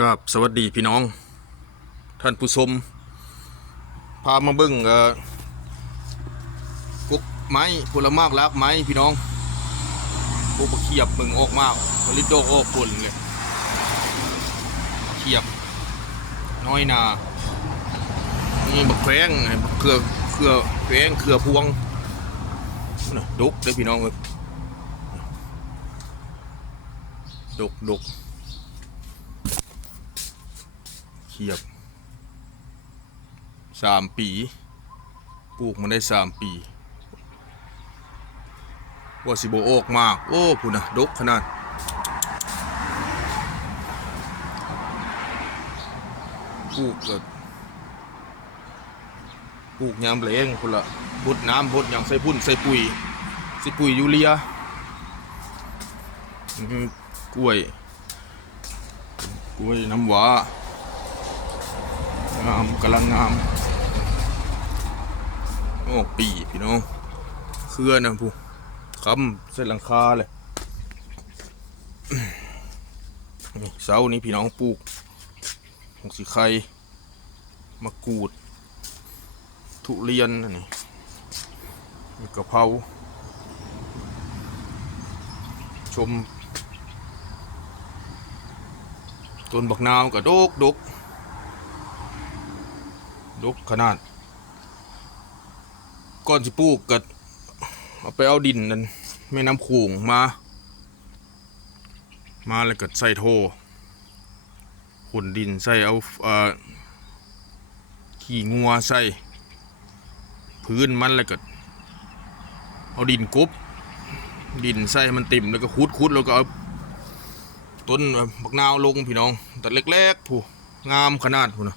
กับสวัสดีพี่น้อง ท่านผู้ชมพามาเบิ่งเอ่อกุกไม้ผลมากลักไม้พี่น้องกุกบะเขียบเบิ่งออกมากผลิตโดกออกผลเลยเขียบ น้อยนานี่บักแข้งบักเครือเครือแข้งเครือพวงน่ะดุกเด้อพี่น้องเอ้ยดุกดุก เขียบสามปีปลูกมันได้สามปีว่าสิโบโอกมาก โอ้พูนะดกขนาดปลูกเกิดปลูกยามแรงพุ่นละพดน้ำพดอย่างใส่พุ่นใส่ปุ๋ยใส่ปุ๋ยยูเรียกล้วย กล้วยน้ำหวา งามกำลังงามโอ้ปีพี่น้องเครื่อนะผู้คำเส้นหลังคาเลยเสานี้พี่น้องปลูกหกสีไข่มะกรูด ทุเรียนอันนี่มีกะเพราชมต้นบักนาวกับดกดก ดกขนาดก่อนสิปูกก็เอาไปเอาดินนั่นแม่น้ำโขงมา มาแล้วก็ใส่โทขนดินใส่เอาเอ่อขี้งัวใส่ พื้นมันแล้วก็เอาดินกบดินใส่มันเต็มแล้วก็คุดคุดแล้วก็เอาต้นบักนาวลงพี่น้องแต่เล็กๆผู้งามขนาดผู้นะ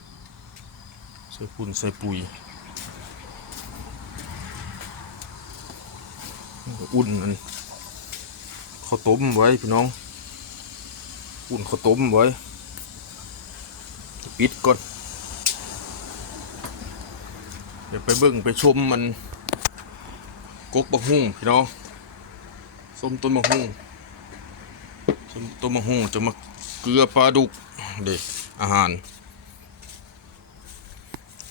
ใส่ปุ่นใส่ปุ๋ยอุ่นอันข้าวต้มไว้พี่น้อง อุ่นข้าวต้มไว้ปิดก่อน เดี๋ยวไปเบิ่งไปชมมันกกบะฮุ่งพี่น้องส้มต้นมะฮุ่งส้มต้นมะฮุ่งจะมาเกลือปลาดุกเด็กอาหาร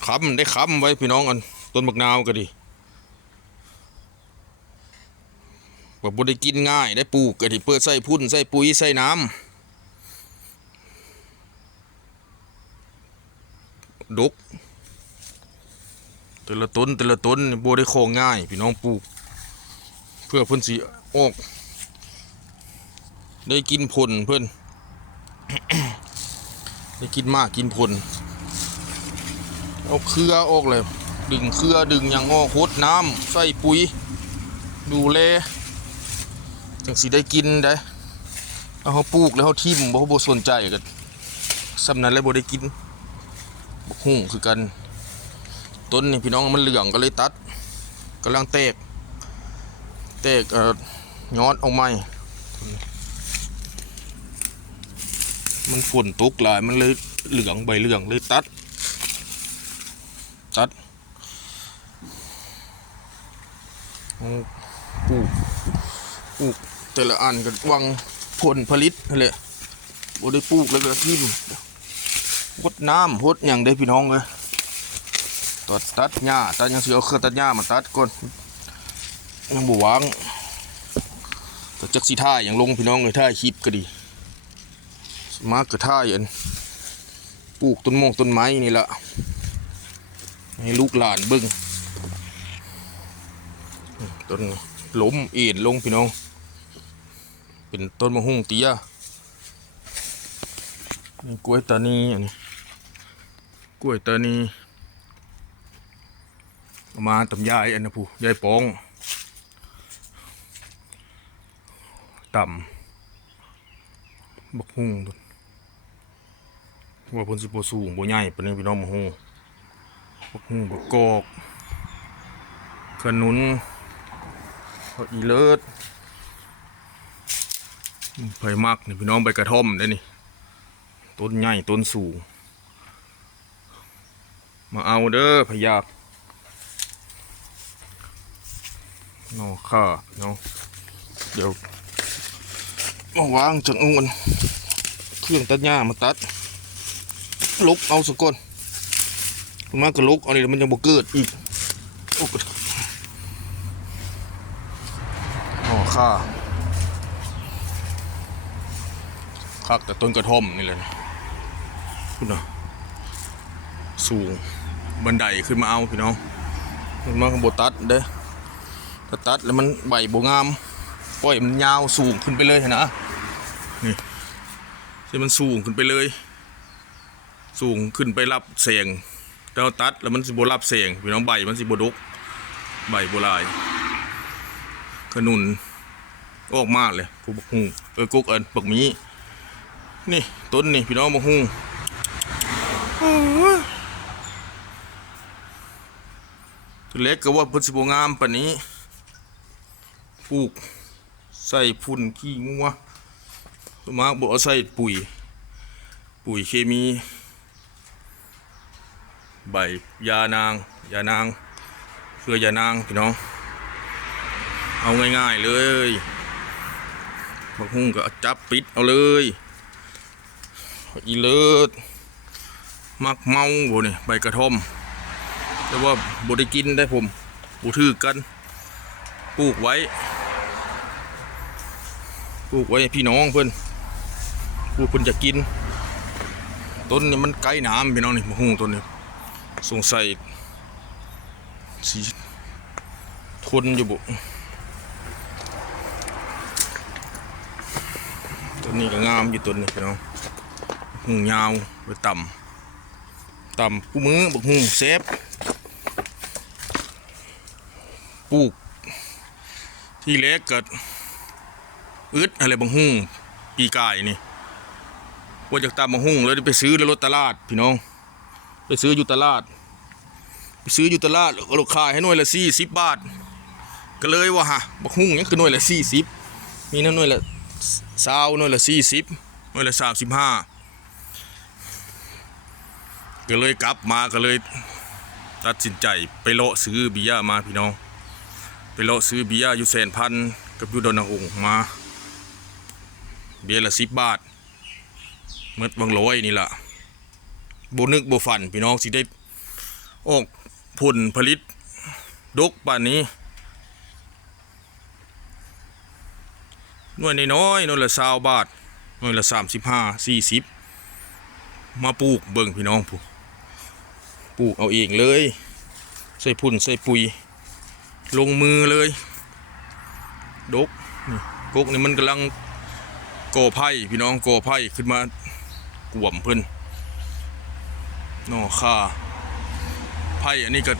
ค้ำได้ค้ำไว้พี่น้องอันต้นบักนาวก็ดีแบบบ่ได้กินง่ายได้ปลูกก็ดีเปิดใส่พุ่นใส่ปุ๋ยใส่น้ำดกแต่ละต้นแต่ละต้นบ่ได้ของง่าย พี่น้องปลูก เพื่อเพิ่นสิออก ได้กินผลเพิ่นได้กินมากกินผล เอาเครือออกเลย ดึงเครือดึงหยังออกโคดน้ำใส่ปุ๋ย ดูแลจังสิได้กินได้เอาเขาปลูกแล้วเขาทิ่มบ่เขาบ่สนใจกันสำนั้นแล้วบ่ได้กินบกหุ่งคือกัน ต้นนี่พี่น้องมันเหลืองก็เลยตัดกำลังแตกแตกเอ่อยอดออกใหม่มันฝนตกหลายมันเลยเหลืองใบเหลืองเลยตัด ตัดปลูกปลูกแต่ละอันก็วังผลผลิตนั่นแหละบ่ได้ปลูกแล้วก็ทิ่มพดน้ำพดอย่างได้พี่น้องเลยตัดตัดหญ้าตัดยังเสือเอาเครื่องตัดหญ้ามาตัดก่อนยังบ่วางแต่จักสีท่ายอย่างลงพี่น้องเลยท่ายคลิปก็ดี มากก็ท่ายอันปลูกต้นมงต้นไม้นี่แหละ ให้ลูกหลานเบิ้งต้นล้มเอ็นลงพี่น้อง เป็นต้นมะฮุ่งเตี้ยกล้วยตานีอันนี้กล้วยตานีเอามาตำยายอันนะผู้ยายปองต่ำบักฮุ่งต้นว่าพิ่นสิบสูงบ่ใหญ่ปนนี้พี่น้องมะฮุ่ง บกหูบักกอกขนุนเขาอีเลิศไผ่มักนี่พี่น้องใบกระท่อมได้นี่ต้นใหญ่ต้นสูง มาเอาเด้อพยากนอข้าเนาะเดี๋ยวมาวางจังอามันเครื่องตัดหญ้ามาตัดลุกเอาสกอน มันมากก็ลุกเอานี่แล้วมันยังบ่เกิดอีกโอ้กดอ๋อค่าคักแต่ต้นกระท่อมนี่แหละนะคุณน่ะสูงบันไดขึ้นมาเอาพี่น้องมันมาบตัดเด้อถ้าตัดแล้วมันใบโบงามปล่อยมันยาวสูงขึ้นไปเลยนะนี่ที่มันสูงขึ้นไปเลย สูงขึ้นไปรับเสียง แต่เราตัดแล้วมันสิบรับเสียงพี่น้องใบมันสิบดกใบโบลายขนุนออกมากเลยผู้บักฮุงเออกุกเอินบักหมีนี่ต้นนี่พี่น้องบักฮุงตัวเล็กก็ว่าพิ่นสิบงามปานนี้ปลูกใส่พุ่นขี้งัวสมากบ่เอาใส่ปุ๋ย ปุ๋ยเคมี ใบยานาง ยานางเพื่อยานางพี่น้อง เอาง่ายๆเลยบักฮุ่งก็จับปิดเอาเลยอีเลิศมักเมาบ่นี่ใบกระท่อม แต่ว่าบ่ได้กินได้ผมบ่ถือกันปลูกไว้ปลูกไว้พี่น้องเพิ่อนปลูกเพิ่นจะกิน ต้นนี้มันไกลน้ำพี่น้องนี่มะฮุ่งต้นนี้ สงสัยสีทนอยู่บุต้นนี้ก็งามอยู่ต้นนี้พี่น้องหุ่งยาวไปต่ำต่ำกูมือบักหุ่งเซฟปลูก ที่เล็กเกิดอึดอะไรบักหุ่งปีกายนี่ว่าจากตามมาหุ่งแล้วไปซื้อแล้วรถตลาดพี่น้อง ไปซื้ออยู่ตลาด ซื้ออยู่ตลาดก็ราคายให้หน่วยละสี่สิบบาท ก็เลยว่าฮะบักหุ่งเนี่ยคือหน่วยละสี่สิบมีน้ำหน่วยละสาวหน่วยละสี่สิบหน่วยละสามสิบห้าก็เลยกลับมาก็เลย ตัดสินใจไปเลาะซื้อเบียร์มาพี่น้อง ไปเลาะซื้อเบียร์อยู่แสนพันกับยูดอนหงมา เบียร์ละสิบบาทเมื่อวังร้อยนี่ล่ะโบนึกโบฝันพี่น้องสิได้ออก ผลผลิตดกป่านนี้หน่วยน้อยๆหน่วยละสาวบาทหน่วยละสามสิบห้าสี่สิบมาปลูกเบิ่งพี่น้องผู้ปลูกเอาเองเลย ใส่พุ่นใส่ปุ๋ย ลงมือเลย ดกนี่กกนี่มันกำลังก่อไผ่พี่น้องก่อไผ่ขึ้นมากวมเพิ่นนอค่า ไผ่อันนี้ก็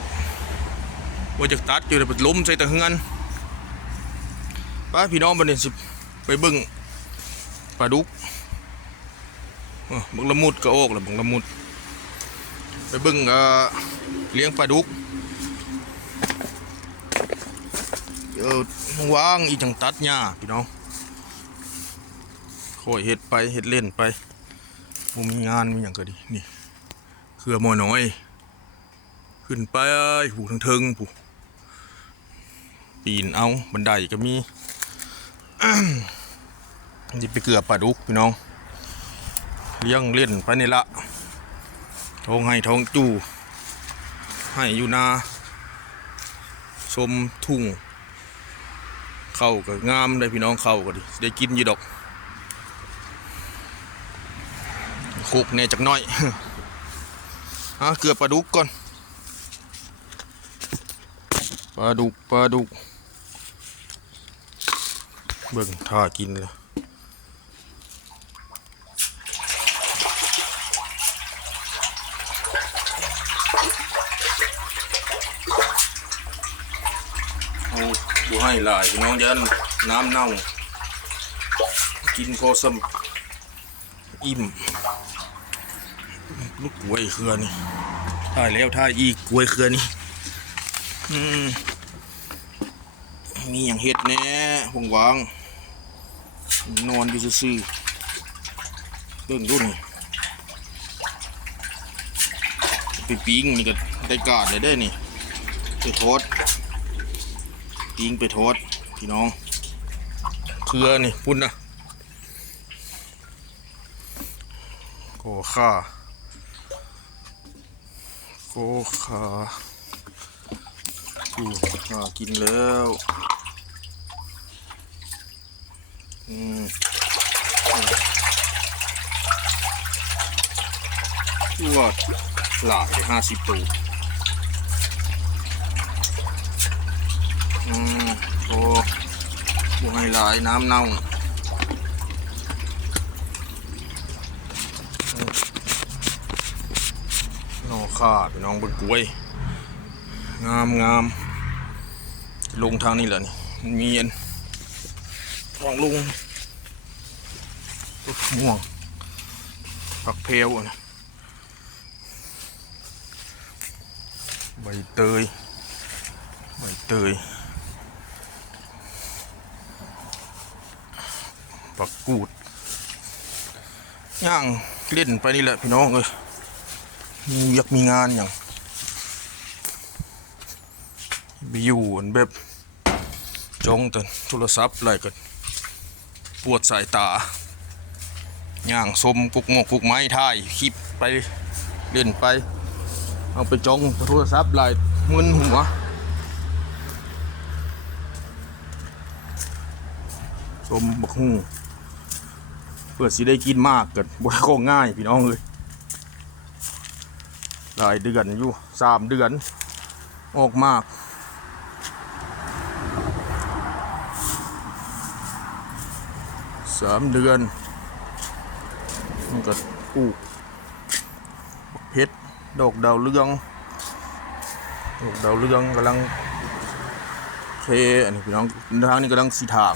ว่าจะตัดอยู่แต่ไปล้มใส่ตะเฮือนไปพี่น้องบัดนสิไปบิ่งปลาดุกเอ้อบังละมุดก็ออกแล้วบังละมุด ไปเบิ่งเลี้ยงปลาดุกเออว่างอีจังตัดหญ้าพี่น้องค่อยเฮ็ดไปเฮ็ดเล่นไปมีงานมีหยังก็ดีนี่เครือมอน้อย ขึ้นไปผู้ทั้งเทิงผู้ปีนเอาบันไดก็มีนี่ไปเกือบปลาดุกพี่น้องเลี้ยงเล่นไปนี่ละทองให้ทองจูให้อยู่นาชมทุ่ง เข้าก็งามได้พี่น้องเข้าก็ดีได้กินอยู่ดอกคุกเนี่ยจักน้อยฮะเกือบปลาดุกก่อน ปลาดุกปลาดุก เบิ่งท่ากินเลยเอาดูให้หลายพี่น้องยันน้ำเน่า กินพอสมอิ่มลูกกล้วยเครือนี่ถ่ายแล้วถ่ายอีกกล้วยเครือนี่ อืมมีอย่างเห็ดแน่หงวางนอนอยู่ซื่อเบิ่งดูนี่ไปปิ้งนี่ก็ได้กาดเลยได้นี่ ไปทอดปิ้งไปทอดพี่น้องเครือนี่พุ่นนะโอ้ข้าโกขา ดูขากินแล้วอืมตัวหลากไปห้าสิบตัวอืมโอ้บให้หลายน้ำเน่าหนองขาดน้องบนกล้วย งามงาม ลงทางนี้แหละนี่มันมีอันทางลงม่วงผักเพลวนะใบเตยใบเตยผักกูดย่างเล่นไปนี่แหละพี่น้องเอ้ยมีเวียกมีงานอย่าง ไปอยู่อันแบบจ้องแต่โทรศัพท์อะไรกันปวดสายตาย่างสมกุกหมกกุกไม้ท่ายคลิปไปเล่นไป เอาไปจ้องโทรศัพท์หลายมึนหัวสมบักหูเพื่อสิได้กินมากเกิดบ่ได้ของง่ายพี่น้องเลยหลายเดือนอยู่สามเดือน ออกมาก สามเดือน มันก็ปลูกเพชรดอกดาวเรืองดอกดาวเรืองกำลังเคอันนี้พี่น้องทางนี้กำลังสีทาง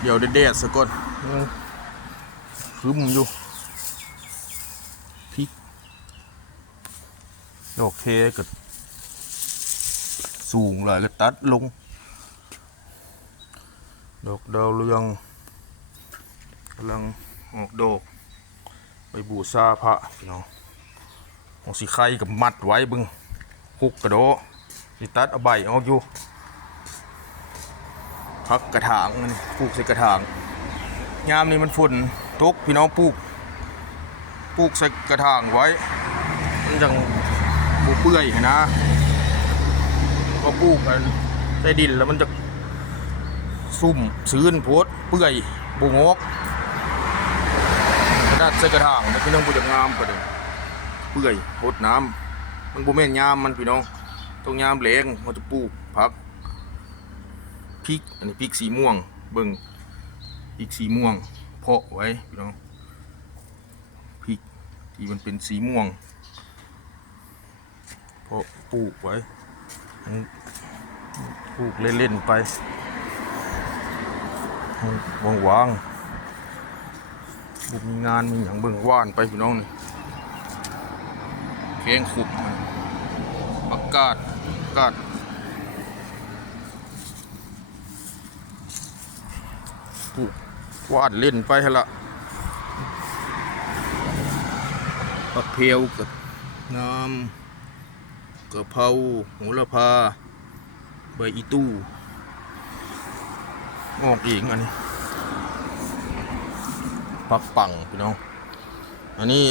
เดี๋ยวแดดสะก่อนยังครึ้มอยู่พริกดอกเคก็สูงหลายก็ตัดลง ดอกดาวเรือง กำลังออกดอกไปบูชาพระพี่น้องเอาสีไข่กับมัดไว้บึงคุกกระโดดสิตัดเอาใบออกอยู่พักกระถางมันปลูกใส่กระถางยามนี้มันฝุ่นตกพี่น้องปลูกปลูกใส่กระถางไว้มันจังบูเปื่อยนะพอปลูกกันใส่ดินแล้วมันจะซุ่มซื้นโพดเปื่อยบุงอก ดาษใส่กระถางมันพี่น้องบุจงามกว่าเดิมเปื่อยโพดน้ำมันบุแม่นยามมันพี่น้องต้องยามแหลงมันจะปลูกผักพริกอันนี้พริกสีม่วง เบิ่งพริกสีม่วง เพาะไว้พี่น้องพริกที่มันเป็นสีม่วงเพาะปลูกไว้ปลูกเล่นๆไปวางวางๆ บุมีงานมีอย่างเบิ่งว่านไปพี่น้องนี่เพลงขุบมันอากาศอากาศปลูกว่านเล่นไปฮะละผักเพลวกับน้ำกะเพราโหระพา ใบอีตู้ออกอีกอันนี้ ปักปังพี่น้อง อันนี้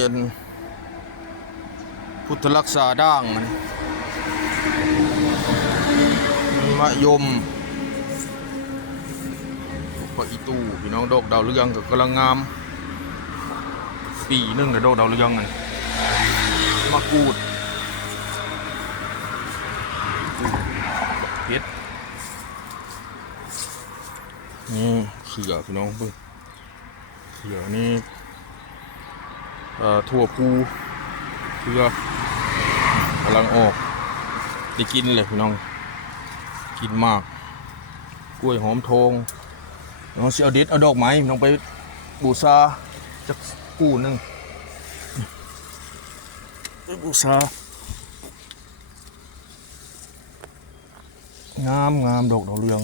พุทธรักษาด่างมันมะยมปะอีตูพี่น้องดอกดาวเรืองก็กำลังงาม ปีนึงกับดอกดาวเรืองมันมะกรูดเพชรนี่เขือพี่น้องเพิ่ง เขือนี่ถั่วพูเขือกำลังออกได้กินเลยพี่น้อง กินมาก กล้วยหอมทองน้องเสียเอาเด็ดเอาดอกไม้น้องไปบูชาจักกู้หนึ่งไปบูชางามงามดอกดาวเรือง